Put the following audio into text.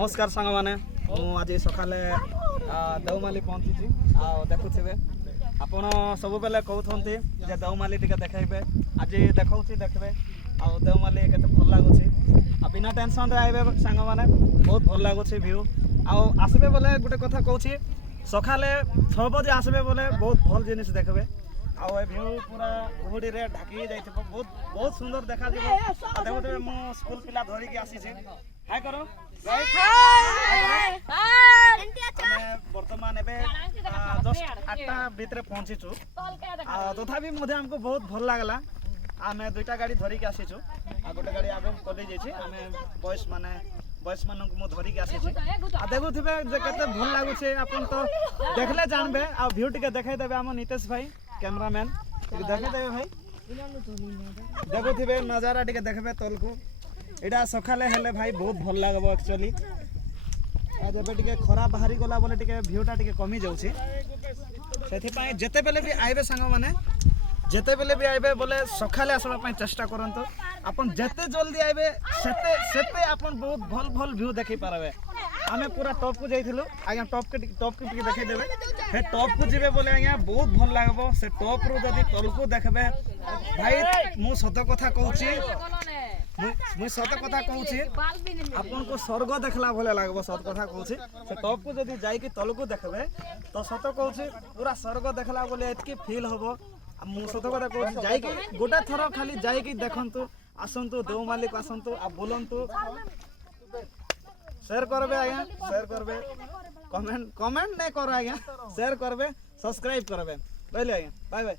नमस्कार सांग मैंने आज सका देवमाली पहुँची देखुवे आपण सब बेले कहते जे देवमाली टे देखेबे आज देखा देखबे आ देवमाली के भल लगुच बिना टेंशन आइबे सांग मैंने बहुत भल लगुच व्यू आसबे बोले गोटे कथा कहूँ सकाले 6 बजे आसबे बोले बहुत भल जिनिस देखबे आ व्यू पूरा कुहुड़ी रे ढाकी जाइए बहुत बहुत सुंदर देखा देखुए मु स्कूल पिला धरिकी आसी हाय करो बर्तमान जस्ट 8टा भितर पहुँचीचु तथापि हमको बहुत भल लगला आम 2टा गाड़ी धरिकी आसीचु गोटे गाड़ी आगे कदे जाइए आम बॉयस माने बॉयस मानक मु धरिकी आसी देखुवे केते भल लगुचे आपन तो देखले जानबे आ व्यू टिके देखाई देबे हम नितेश भाई कैमरामैन देखे देबे भाई देखुवे नजारा टिके देखबे तलकू एटा सकाले हेले भाई बहुत भल लागबो एक्चुअली आ जबे टिके खरा बाहरी गला बोले टिके व्यूटा टिके कमी जाउछि सेथि पई जते बेले भी आइबे संग माने जते बेले भी आइबे बोले सकाले आसबा पई चेष्टा करंतो अपन जते जल्दी आइबे सेते सेते अपन बहुत भल भल व्यू देखि पारबे आमे पूरा टॉप को जाइथिलु आगे टॉप के टिके देखाई देबे हे टॉप को जिबे बोले आगे बहुत भल लागबो से टॉप रो जदी तल को देखबे भाई मु सत कथा कहूची मुझे सत कथा कहूँ आपन को स्वर्ग देखला भले लगबो सत कथा कहूँ से टॉप को जदी जाई कि तल को देखबे तो सत कहूँ पूरा स्वर्ग देखला बोले एतकी फील होबो मु सत कथा कहूँ जाई कि गोटे थर खाली जाई कि देखंतु आसंतु देवमाली को आसंतु आ बोलंतु शेयर करबे आज्ञा शेयर करबे कमेंट नहीं करो आज्ञा शेयर करबे सब्सक्राइब करबे रहले आज्ञा बाय बाय।